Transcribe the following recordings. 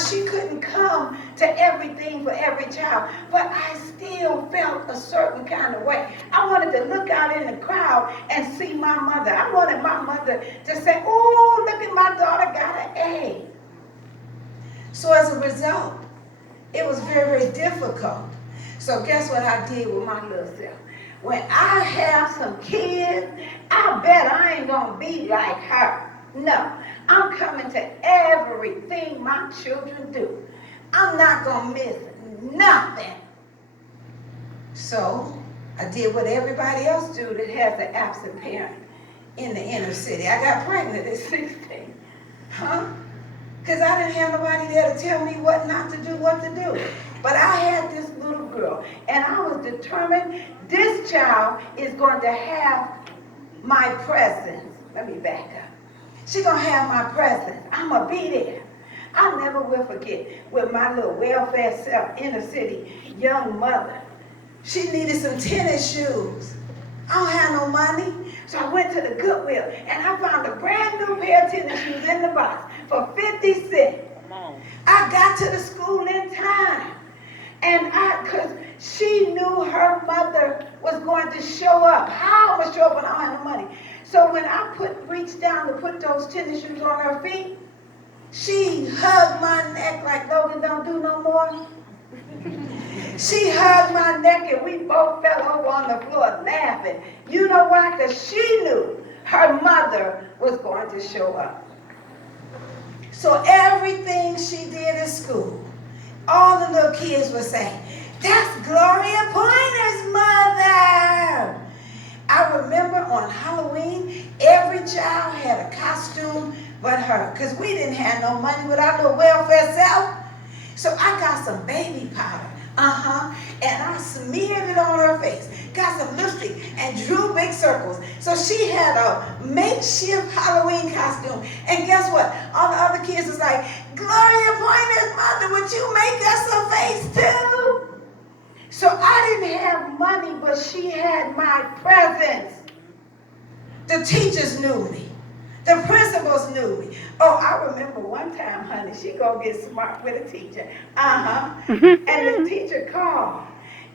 she couldn't come to everything for every child, but I still felt a certain kind of way. I wanted to look out in the crowd and see my mother. I wanted my mother to say, oh, look at my daughter got an A. So as a result, it was very, very difficult. So guess what I did with my little self? When I have some kids, I bet I ain't gonna be like her. No, I'm coming to everything my children do. I'm not gonna miss nothing. So I did what everybody else do that has an absent parent in the inner city. I got pregnant at 16. Because I didn't have nobody there to tell me what not to do, what to do. But I had this little girl, and I was determined this child is going to have my presence. Let me back up. She's going to have my presence. I'm going to be there. I never will forget with my little welfare self, inner city, young mother. She needed some tennis shoes. I don't have no money. So I went to the Goodwill, and I found a brand new pair of tennis shoes in the box for 50 cents. I got to the school in time. And because she knew her mother was going to show up. How am I show up when I don't have no money? So when I reached down to put those tennis shoes on her feet, she hugged my neck like Logan don't do no more. She hugged my neck and we both fell over on the floor laughing. You know why? Because she knew her mother was going to show up. So everything she did at school, all the little kids would say, that's Gloria Pointer's mother. I remember on Halloween, every child had a costume but her, because we didn't have no money with our little welfare self. So I got some baby powder, and I smeared it on her face, got some lipstick, and drew big circles. So she had a makeshift Halloween costume. And guess what? All the other kids was like, Gloria Pointer's mother, would you make us a face too? So I didn't have money, but she had my presence. The teachers knew me. The principals knew me. Oh, I remember one time, honey, she go get smart with a teacher. And the teacher called.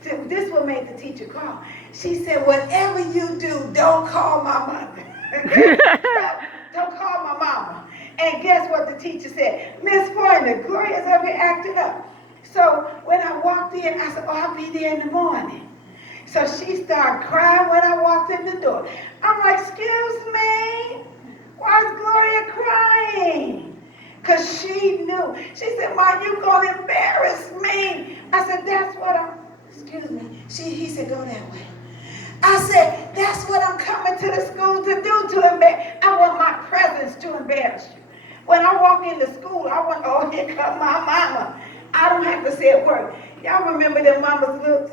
This what made the teacher call. She said, whatever you do, don't call my mother. Don't call my mama. And guess what the teacher said? Miss Pointer, Gloria's up here acting up. So when I walked in, I said, oh, I'll be there in the morning. So she started crying when I walked in the door. I'm like, excuse me? Why is Gloria crying? Because she knew. She said, Ma, you going to embarrass me. I said, that's what I'm, excuse me. He said, go that way. I said, that's what I'm coming to the school to do, to embarrass. I want my presence to embarrass you. When I walk into school, I want, oh, here come my mama. I don't have to say a word. Y'all remember them mama's looks?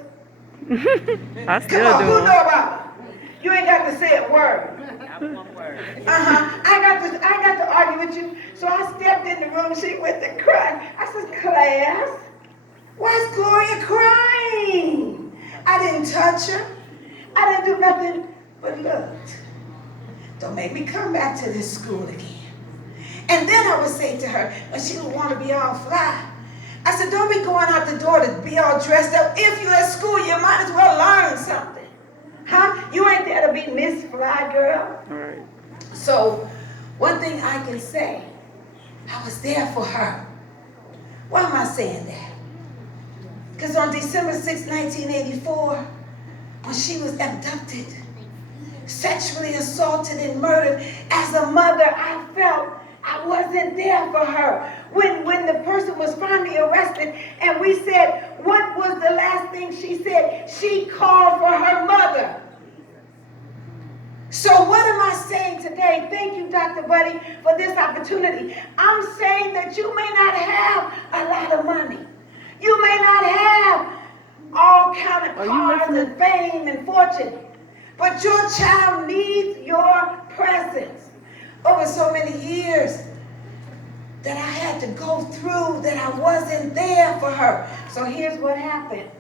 I still Come on, do. who know about it? You ain't got to say a word. One word. I got to argue with you. So I stepped in the room. She went to cry. I said, class, why's Gloria crying? I didn't touch her. I didn't do nothing but looked. Don't make me come back to this school again. And then I would say to her, when she would want to be all fly, I said, don't be going out the door to be all dressed up. If you're at school, you might as well learn something. You ain't there to be Miss Fly Girl. Right. So one thing I can say, I was there for her. Why am I saying that? Because on December 6, 1984, when she was abducted, sexually assaulted and murdered, as a mother, I felt I wasn't there for her. When the person was finally arrested and we said, what was the last thing she said? She called for her mother. So what am I saying today? Thank you, Dr. Buddy, for this opportunity. I'm saying that you may not have a lot of money. You may not have all kind of cars and fame and fortune. But your child needs your presence. Over so many years that I had to go through that I wasn't there for her. So here's what happened.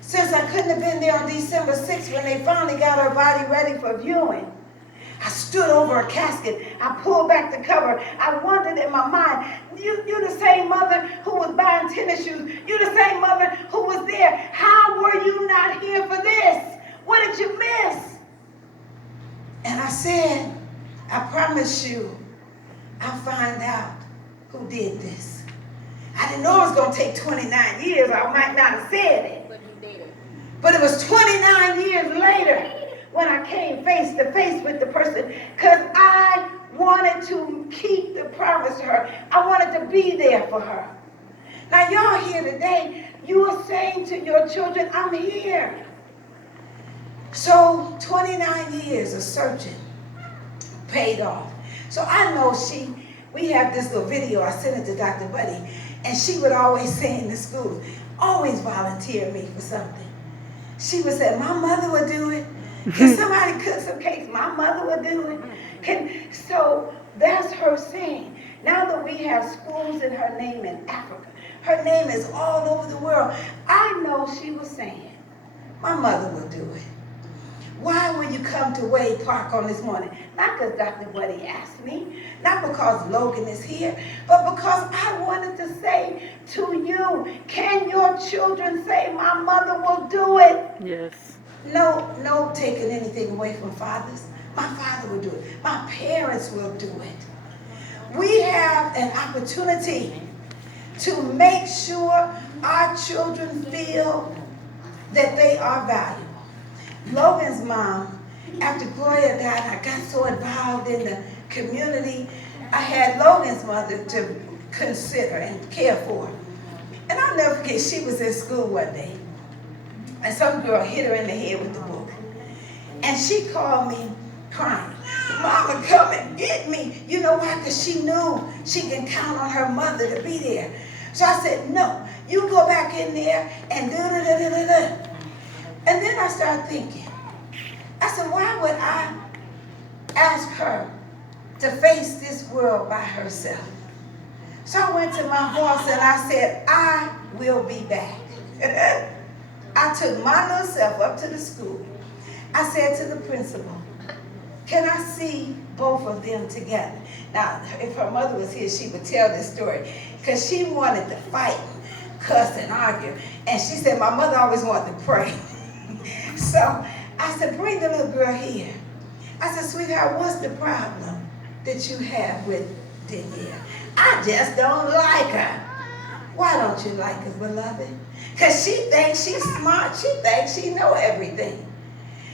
Since I couldn't have been there on December 6th when they finally got her body ready for viewing, I stood over a casket. I pulled back the cover. I wondered in my mind, you the same mother buying tennis shoes. You're the same mother who was there. How were you not here for this? What did you miss? And I said, I promise you, I'll find out who did this. I didn't know it was going to take 29 years. I might not have said it. But you did it. But it was 29 years later when I came face to face with the person, because I wanted to keep the promise to her. I wanted to be there for her. Now y'all here today, you are saying to your children, I'm here. So 29 years of searching paid off. So I know we have this little video, I sent it to Dr. Buddy, and she would always say in the schools, always volunteer me for something. She would say, my mother would do it. Can somebody cook some cakes? My mother would do it. So that's her saying. Now that we have schools in her name in Africa, her name is all over the world. I know she was saying, my mother will do it. Why will you come to Wade Park on this morning? Not because Dr. Buddy asked me, not because Logan is here, but because I wanted to say to you, can your children say, my mother will do it? Yes. No taking anything away from fathers. My father will do it. My parents will do it. We have an opportunity to make sure our children feel that they are valuable. Logan's mom, after Gloria died, I got so involved in the community, I had Logan's mother to consider and care for. And I'll never forget, she was in school one day, and some girl hit her in the head with the book. And she called me crying, Mama, come and get me. You know why? Because she knew she can count on her mother to be there. So I said, no, you go back in there and da-da-da-da-da-da. And then I started thinking, I said, why would I ask her to face this world by herself? So I went to my boss and I said, I will be back. I took my little self up to the school. I said to the principal, can I see both of them together? Now, if her mother was here, she would tell this story, because she wanted to fight, cuss, and argue. And she said, my mother always wanted to pray. So I said, bring the little girl here. I said, sweetheart, what's the problem that you have with Danielle? I just don't like her. Why don't you like her, beloved? Because she thinks she's smart. She thinks she knows everything.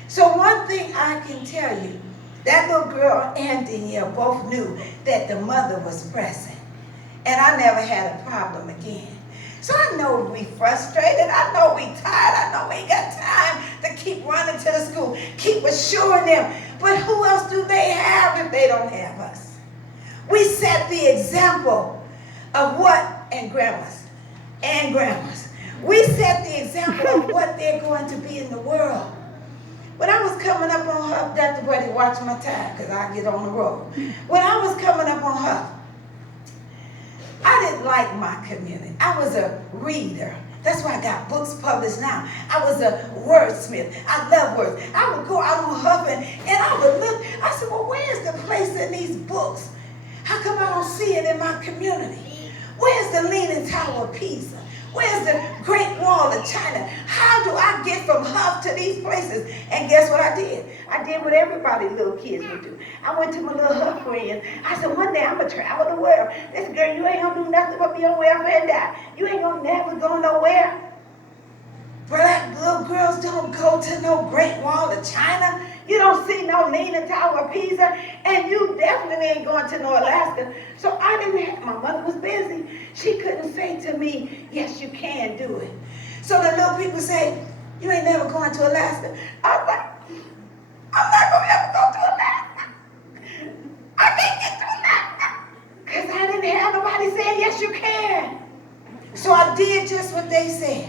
So one thing I can tell you, that little girl and Danielle both knew that the mother was present. And I never had a problem again. So I know we frustrated. I know we tired. I know we ain't got time to keep running to the school, keep assuring them. But who else do they have if they don't have us? We set the example of what, and grandmas, we set the example of what they're going to be in the world. When I was coming up on her, Dr. Buddy, watch my time, because I get on the road. When I was coming up on her, I didn't like my community. I was a reader. That's why I got books published now. I was a wordsmith. I love words. I would go out on Huffing and I would look. I said, well, where's the place in these books? How come I don't see it in my community? Where's the Leaning Tower of Pisa? Where's the Great Wall of China? How do I get from Huff to these places? And guess what I did? I did what everybody little kids would do. I went to my little Huff friends. I said, one day I'm going to travel the world. This girl, you ain't going to do nothing but be on welfare and die. You ain't going to never go nowhere. Black little girls don't go to no Great Wall of China. You don't see no Leaning Tower of Pisa. And you definitely ain't going to no Alaska. So I didn't have, my mother was busy. She couldn't say to me, yes, you can do it. So the little people say, you ain't never going to Alaska. I was like, I'm not going to ever go to Alaska. I can't get to Alaska. Because I didn't have nobody saying, yes, you can. So I did just what they said.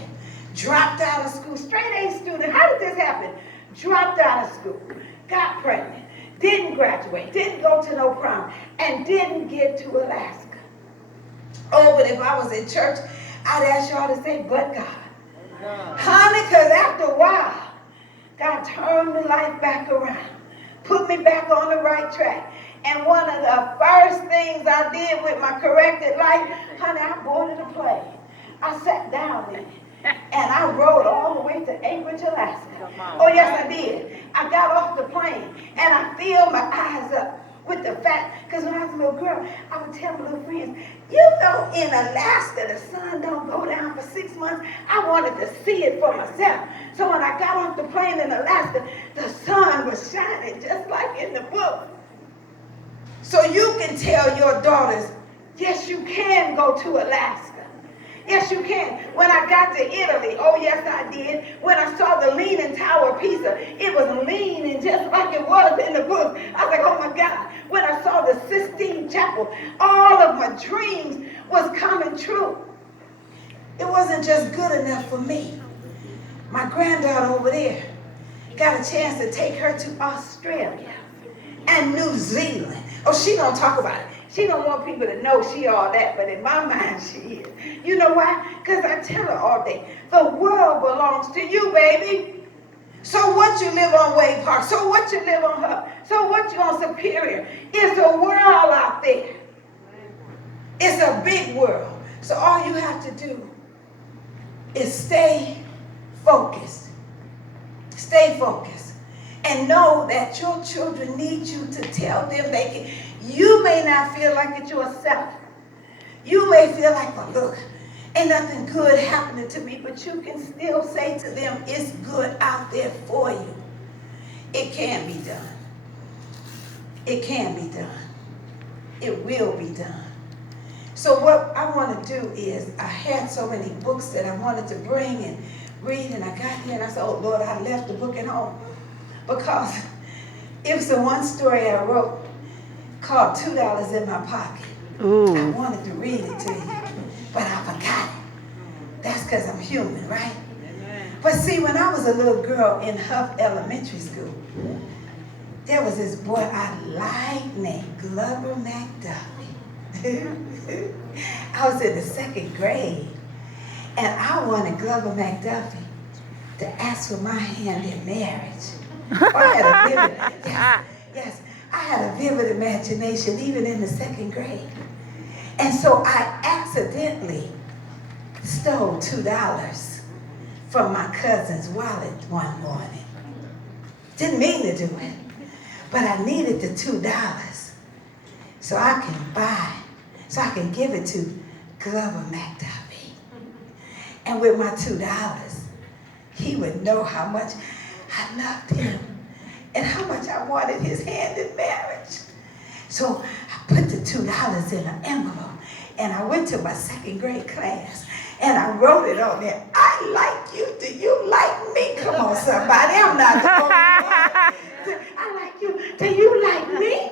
Dropped out of school, straight A student. How did this happen? Dropped out of school, got pregnant, didn't graduate, didn't go to no prom, and didn't get to Alaska. Oh, but if I was in church, I'd ask y'all to say, but God. Honey, because after a while, God turned my life back around, put me back on the right track. And one of the first things I did with my corrected life, honey, I boarded a plane. I sat down in it. And I rode all the way to Anchorage, Alaska. Oh, yes, I did. I got off the plane, and I filled my eyes up with the fact, because when I was a little girl, I would tell my little friends, you know, in Alaska, the sun don't go down for 6 months. I wanted to see it for myself. So when I got off the plane in Alaska, the sun was shining just like in the book. So you can tell your daughters, yes, you can go to Alaska. Yes, you can. When I got to Italy, oh, yes, I did. When I saw the Leaning Tower of Pisa, it was leaning just like it was in the book. I was like, oh, my God. When I saw the Sistine Chapel, all of my dreams was coming true. It wasn't just good enough for me. My granddaughter over there got a chance to take her to Australia and New Zealand. Oh, she don't talk about it. She don't want people to know she all that, but in my mind she is. You know why? Because I tell her all day, the world belongs to you, baby. So what you live on Wade Park? So what you live on Hub? So what you on Superior? It's a world out there. It's a big world. So all you have to do is stay focused. Stay focused. And know that your children need you to tell them they can. You may not feel like it yourself. You may feel like, well, look, ain't nothing good happening to me, but you can still say to them, it's good out there for you. It can be done. It can be done. It will be done. So what I want to do is, I had so many books that I wanted to bring and read, and I got here and I said, oh, Lord, I left the book at home. Because it was the one story I wrote called $2 in My Pocket. Ooh. I wanted to read it to you, but I forgot it. That's because I'm human, right? But see, when I was a little girl in Huff Elementary School, there was this boy I liked named Glover McDuffie. I was in the 2nd grade, and I wanted Glover McDuffie to ask for my hand in marriage. I had a vivid imagination even in the 2nd grade. And so I accidentally stole $2 from my cousin's wallet one morning. Didn't mean to do it, but I needed the $2 so I can give it to Glover McDuffie. And with my $2, he would know how much I loved him and how much I wanted his hand in marriage. So I put the $2 in an envelope, and I went to my 2nd grade class, and I wrote it on there. I like you. Do you like me? Come on, somebody. I'm not the only one. I like you. Do you like me?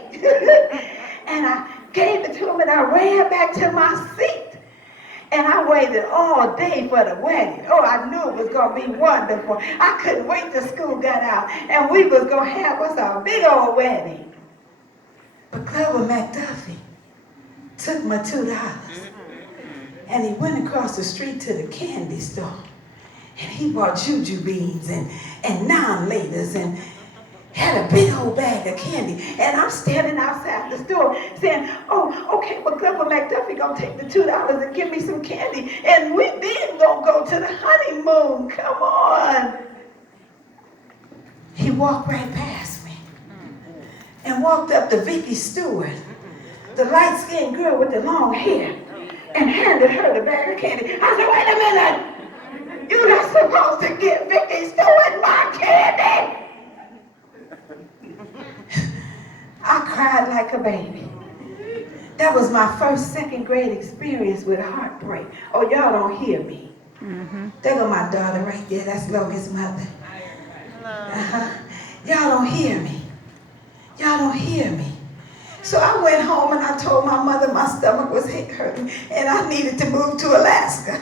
And I gave it to him, and I ran back to my seat. And I waited all day for the wedding. Oh, I knew it was going to be wonderful. I couldn't wait till school got out, and we was going to have us a big old wedding. But Glover McDuffie took my $2, and he went across the street to the candy store, and he bought juju beans and non-laters and had a big old bag of candy. And I'm standing outside the store saying, oh, okay, well, Glover McDuffie gonna take the $2 and give me some candy, and we then gonna go to the honeymoon. Come on. He walked right past me and walked up to Vicky Stewart, the light-skinned girl with the long hair, and handed her the bag of candy. I said, wait a minute. You're not supposed to give Vicky Stewart my candy. I cried like a baby. That was my first 2nd grade experience with heartbreak. Oh, y'all don't hear me. There go my daughter right there. That's Logan's mother. Y'all don't hear me. Y'all don't hear me. So I went home and I told my mother my stomach was hurting and I needed to move to Alaska.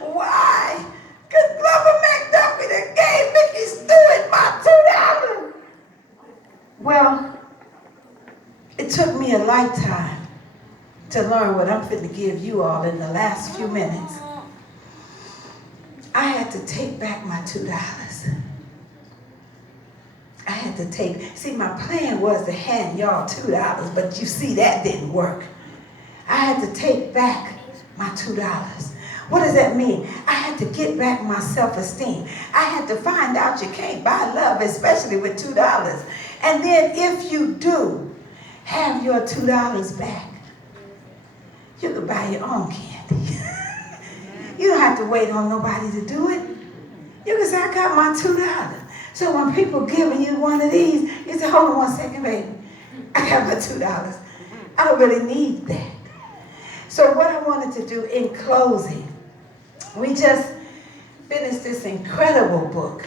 Why? Because Glover McDuffie that gave Mickey Stewart my $2. Well, it took me a lifetime to learn what I'm finna give you all in the last few minutes. I had to take back my $2. I had to see, my plan was to hand y'all $2, but you see that didn't work. I had to take back my $2. What does that mean? I had to get back my self-esteem. I had to find out you can't buy love, especially with $2. And then if you do have your $2 back, you can buy your own candy. You don't have to wait on nobody to do it. You can say, I got my $2. So when people giving you one of these, you say, hold on 1 second, baby. I got my $2. I don't really need that. So what I wanted to do in closing, we just finished this incredible book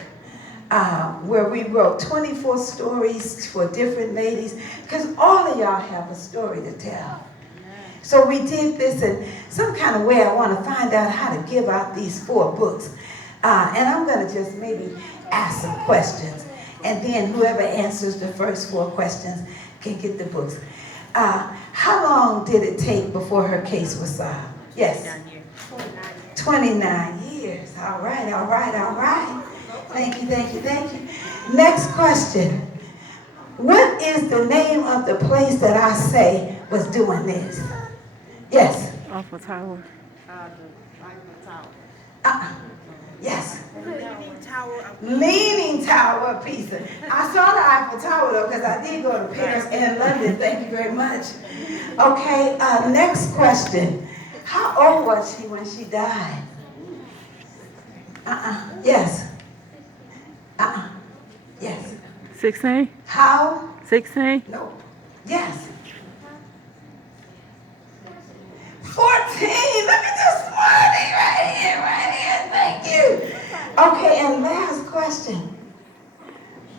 where we wrote 24 stories for different ladies, because all of y'all have a story to tell. So we did this in some kind of way. I want to find out how to give out these 4 books. And I'm going to just maybe ask some questions. And then whoever answers the first 4 questions can get the books. How long did it take before her case was solved? Yes? 29 years. All right, all right, all right. Thank you, thank you, thank you. Next question. What is the name of the place that I say was doing this? Yes? Awful Tower. Yes. Leaning Leaning Tower of Pisa. I saw the Eiffel Tower though, because I did go to Paris and London. Thank you very much. Okay, next question. How old was she when she died? Yes. Yes. 16? How? 16? No. Yes. 14. Look at this smarty right here, right here. Thank you. Okay, and last question.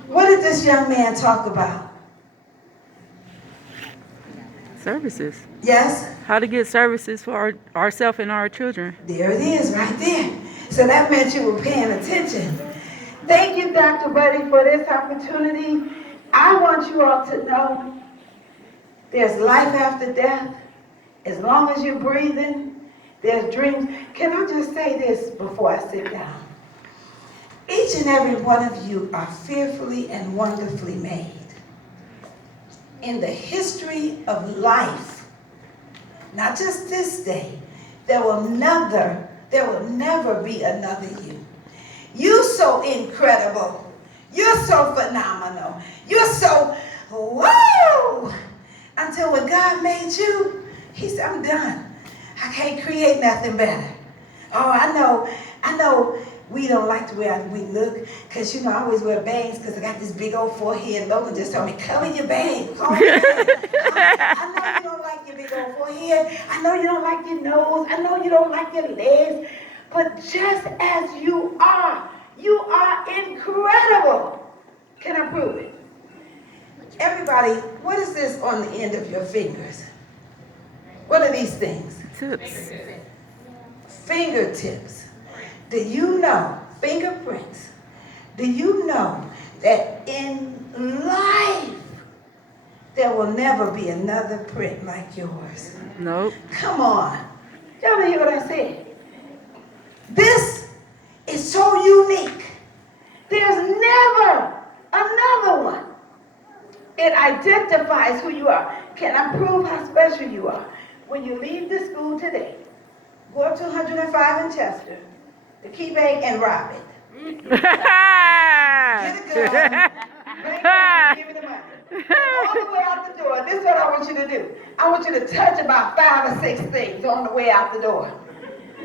What did this young man talk about? Services. Yes? How to get services for ourselves and our children. There it is, right there. So that meant you were paying attention. Thank you, Dr. Buddy, for this opportunity. I want you all to know there's life after death. As long as you're breathing, there's dreams. Can I just say this before I sit down? Each and every one of you are fearfully and wonderfully made. In the history of life, not just this day, there will never be another you. You're so incredible. You're so phenomenal. You're so, whoa! Until when God made you, he said, I'm done. I can't create nothing better. Oh, I know we don't like the way we look, because, you know, I always wear bangs because I got this big old forehead. Logan just told me, color your bangs. I know you don't like your big old forehead. I know you don't like your nose. I know you don't like your legs. But just as you are incredible. Can I prove it? Everybody, what is this on the end of your fingers? What are these things? Tips. Fingertips. Do you know, fingerprints, do you know that in life there will never be another print like yours? Nope. Come on. Y'all hear what I said? This is so unique. There's never another one. It identifies who you are. Can I prove how special you are? When you leave the school today, go up to 105 in Chester, the key bank, and rob it. Get a gun, bring it down, give me the money. And on the way out the door, this is what I want you to do. I want you to touch about 5 or 6 things on the way out the door.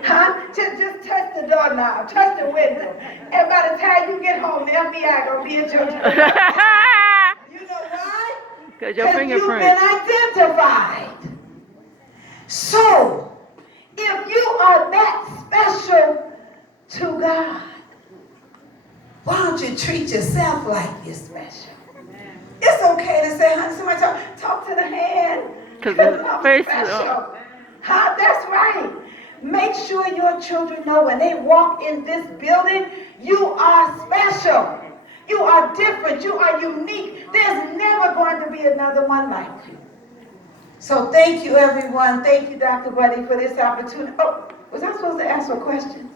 Huh? Just touch the doorknob, touch the window. And by the time you get home, the FBI gonna be at your door. You know why? Because your You've fingerprint. been identified. So, if you are that special to God, why don't you treat yourself like you're special? It's okay to say, honey, somebody talk to the hand. Because I'm face special. Huh? That's right. Make sure your children know when they walk in this building, you are special. You are different. You are unique. There's never going to be another one like you. So thank you, everyone. Thank you, Dr. Buddy, for this opportunity. Oh, was I supposed to ask for questions?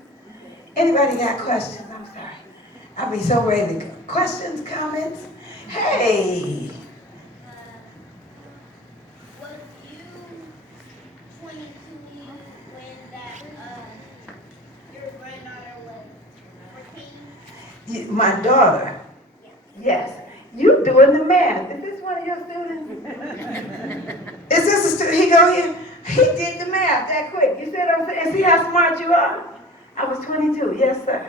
Anybody got questions? I'm sorry. I'll be so ready to go. Questions, comments? Hey. Was you 22 years Your granddaughter was 14? My daughter. Yes. You doing the math. Is this one of your students? Is this a student? He go here. He did the math that quick. You see what I'm saying? And see how smart you are? I was 22. Yes, sir.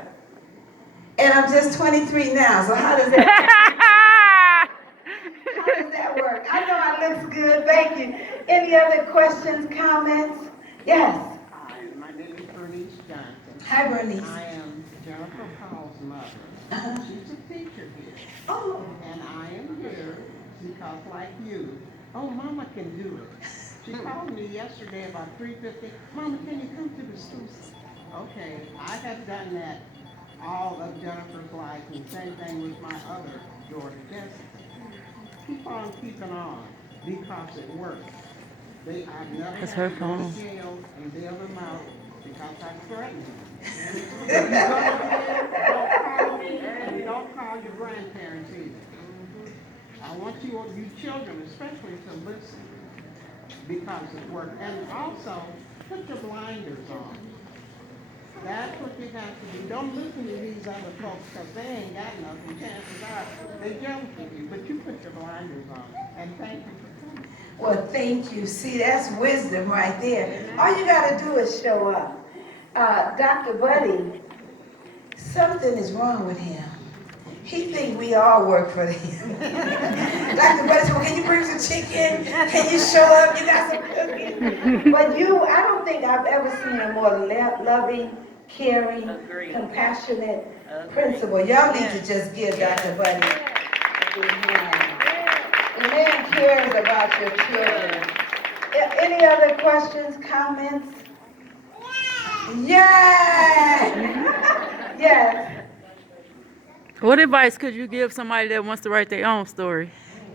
And I'm just 23 now. So how does that how does that work? I know I looks good. Thank you. Any other questions, comments? Yes. Hi, my name is Bernice Johnson. Hi, Bernice. I am Jennifer Powell's mother. She's a teacher here. Oh. And I am here because, like you, oh, Mama can do it. She called me yesterday about 3:50. Mama, can you come to the school? Okay, I have done that all of Jennifer's life, and same thing with my other daughter, Jessica. Keep on keeping on because it works. I've never That's had her to go phone. to jail and bail them out because I threatened them. If you go to jail, don't call me, and don't call your grandparents either. I want you children especially to listen because it works. And also, put your blinders on. That's what you have to do. Don't listen to these other folks because they ain't got nothing. Chances are they jealous of you, but you put your blinders on. And thank you for coming. Well, thank you. See, that's wisdom right there. All you got to do is show up. Dr. Buddy, something is wrong with him. He think we all work for him. Dr. Buddy said, well, can you bring some chicken? Can you show up? You got some cookies? But I don't think I've ever seen a more loving, caring, compassionate principal. Y'all need to just give Dr. Buddy a big hand. The man cares about your children. Any other questions, comments? Yes! Yes. What advice could you give somebody that wants to write their own story?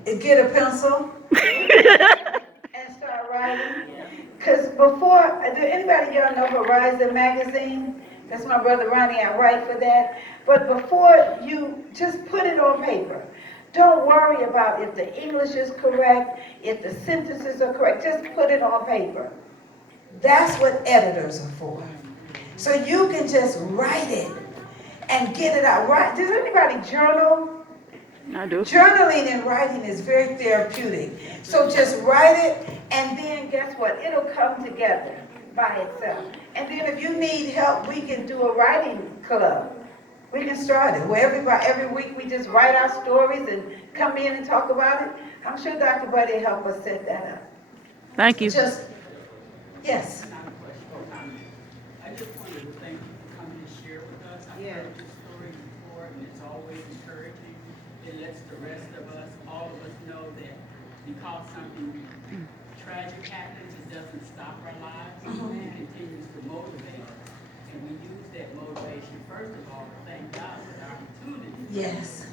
Get a pencil and start writing. Because before, do anybody y'all know Horizon Magazine? That's my brother Ronnie, I write for that. But before you just put it on paper. Don't worry about if the English is correct, if the sentences are correct. Just put it on paper. That's what editors are for. So you can just write it and get it out. Right? Does anybody journal? I do. Journaling and writing is very therapeutic. So just write it, and then guess what? It'll come together by itself. And then if you need help, we can do a writing club. We can start it where every week we just write our stories and come in and talk about it. I'm sure Dr. Buddy will help us set that up. Thank you. Yes. I just wanted to thank you for coming to share with us. I've heard your story before, and it's always encouraging. It lets the rest of us, all of us, know that because something tragic happens, it doesn't stop our lives. It continues to motivate us. And we use that motivation, first of all, to thank God for the opportunity. Yes.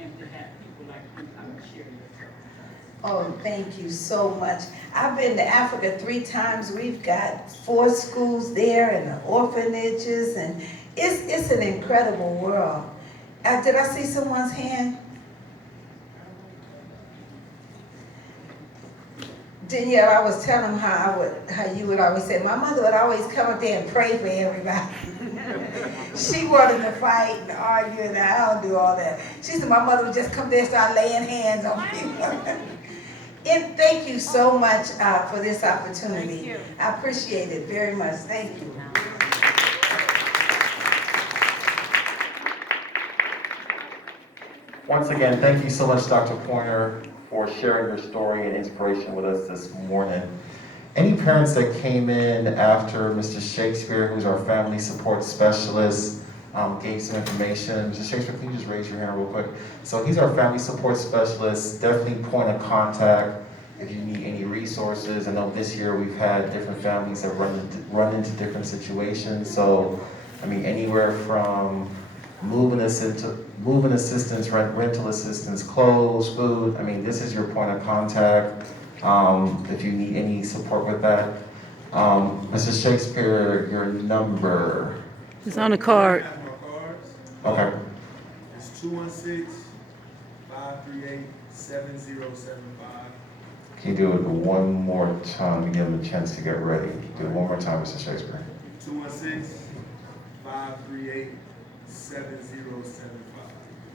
And to have people like you come and share your story. Oh, thank you so much. I've been to Africa 3 times. We've got 4 schools there and the orphanages, and it's an incredible world. Did I see someone's hand? Danielle, I was telling him how you would always say, my mother would always come up there and pray for everybody. She wanted to fight and argue, and I don't do all that. She said my mother would just come there and start laying hands on people. And thank you so much for this opportunity. I appreciate it very much. Thank you. Once again, thank you so much, Dr. Pointer, for sharing your story and inspiration with us this morning. Any parents that came in after Mr. Shakespeare, who's our family support specialist, gave some information. Mr. Shakespeare, can you just raise your hand real quick? So he's our family support specialist, definitely point of contact if you need any resources. I know this year we've had different families that run into different situations. So, I mean, anywhere from moving assistance, rental assistance, clothes, food. I mean, this is your point of contact if you need any support with that. Mrs. Shakespeare, your number. It's on the card. I have my cards. Okay. It's 216-538-7075. Can you do it one more time to give them a chance to get ready? Do it one more time, Mr. Shakespeare. 216-538-7075.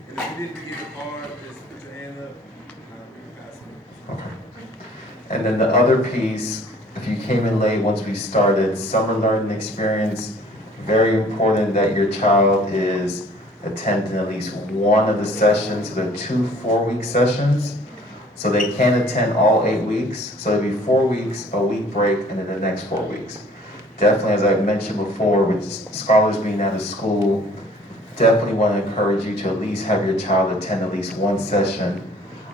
And if you didn't get a card, just put your hand up and I'll bring it past me. Okay. And then the other piece, if you came in late once we started, summer learning experience, very important that your child is attending at least one of the sessions. So there are 2 4-week sessions. So they can attend all 8 weeks. So it'll be 4 weeks, a week break, and then the next 4 weeks. Definitely, as I mentioned before, with scholars being out of school, definitely want to encourage you to at least have your child attend at least one session.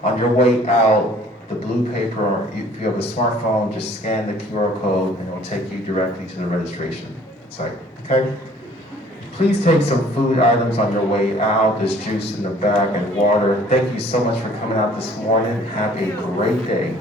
On your way out, the blue paper, or if you have a smartphone, just scan the QR code and it'll take you directly to the registration site, okay? Please take some food items on your way out. There's juice in the back and water. Thank you so much for coming out this morning. Have a great day.